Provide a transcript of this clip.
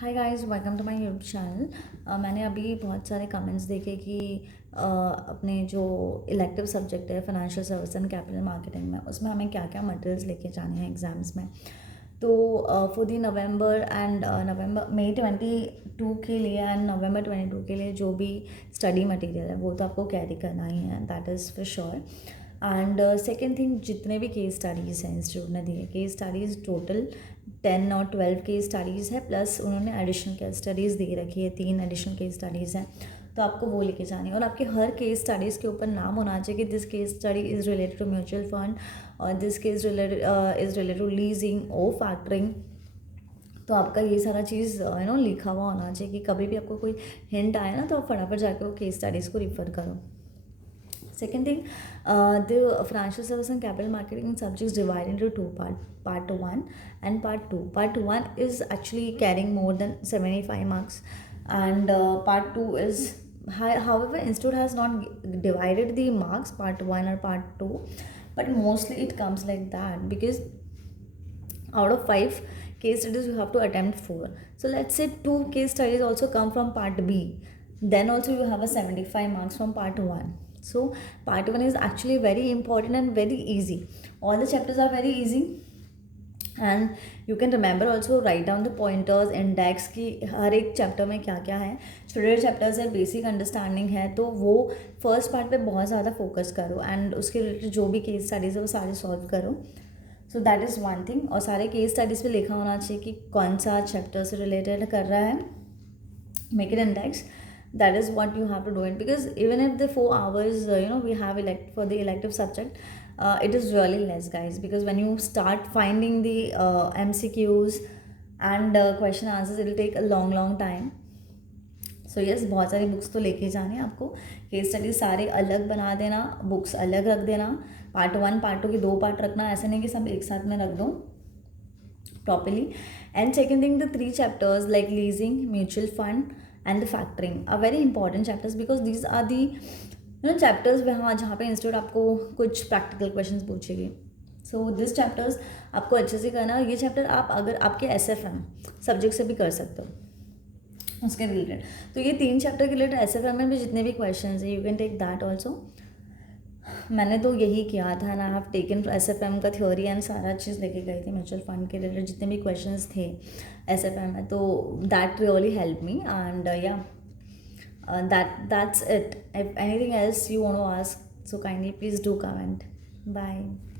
Hi guys, welcome to my YouTube channel. मैंने अभी बहुत सारे कमेंट्स देखे कि अपने जो इलेक्टिव सब्जेक्ट है financial service and capital marketing में, उसमें हमें क्या क्या मटेरियल्स लेके जाने हैं एग्ज़ाम्स में। तो फॉर दी नवंबर मई 22 के लिए एंड नवंबर 22 के लिए जो भी स्टडी मटेरियल है वो तो आपको कैरी करना ही है, that is for sure. And second thing, जितने भी केस स्टडीज़ हैं इंस्टीट्यूट ने दिए, केस स्टडीज़ टोटल 10 और 12 केस स्टडीज़ है, प्लस उन्होंने एडिशनल केस स्टडीज़ दे रखी है, 3 एडिशनल केस स्टडीज़ हैं। तो आपको वो लेके जानी है और आपके हर केस स्टडीज़ के ऊपर नाम होना चाहिए कि this case study is related to mutual fund और this case is related to leasing और फैक्टरिंग। तो आपका ये सारा चीज़ लिखा हुआ होना चाहिए कि कभी भी आपको कोई हिंट आए ना तो आप फटाफट जाकर वो केस स्टडीज़ को रिफ़र करो। Second thing, the financial service and capital marketing subjects divided into two parts, part 1 and part 2. Part 1 is actually carrying more than 75 marks, and part 2 is however, institute has not divided the marks part 1 or part 2, but mostly it comes like that because out of 5 case studies you have to attempt 4. So let's say 2 case studies also come from part B, then also you have a 75 marks from part 1. So part 1 is actually very important and very easy. All the chapters are very easy, and you can remember also, write down the pointers index की हर एक chapter में क्या क्या है। छोटे chapters है, basic understanding है, तो वो फर्स्ट पार्ट पे बहुत ज़्यादा फोकस करो एंड उसके रिलेटेड जो भी केस स्टडीज़ है वो सारे सॉल्व करो। So that is one thing. और सारे केस स्टडीज़ पे लिखा होना चाहिए कि कौन सा चैप्टर से रिलेटेड कर रहा है। Make it index, that is what you have to do it, because even if the 4 hours we have for the elective subject, it is really less, guys, because when you start finding the MCQs and question answers, it will take a long time. So yes, बहुत सारी books तो लेके जाने हैं आपको। Case study सारे अलग बना देना, बुक्स अलग रख देना, पार्ट 1 पार्ट 2 के 2 पार्ट रखना, ऐसे नहीं कि सब एक साथ में रख दो properly. And second thing, the 3 chapters like leasing, mutual fund and the factoring are very important chapters, because these are the chapters जहाँ पे इंस्टीट्यूट आपको कुछ प्रैक्टिकल क्वेश्चंस पूछेगी। सो दिस चैप्टर्स आपको अच्छे से करना। ये चैप्टर आप अगर आपके SFM सब्जेक्ट से भी कर सकते हो उसके रिलेटेड। तो ये 3 चैप्टर के रिलेटेड SFM में भी जितने भी क्वेश्चंस हैं, you can take that also. मैंने तो यही किया था and I have taken SFM का थ्योरी एंड सारा चीज़ लेके गई थी। म्यूचुअल फंड के रिलेटेड जितने भी क्वेश्चंस थे SFM में, तो that really help me and या that's it. If anything else you want to ask, so kindly please do comment. Bye.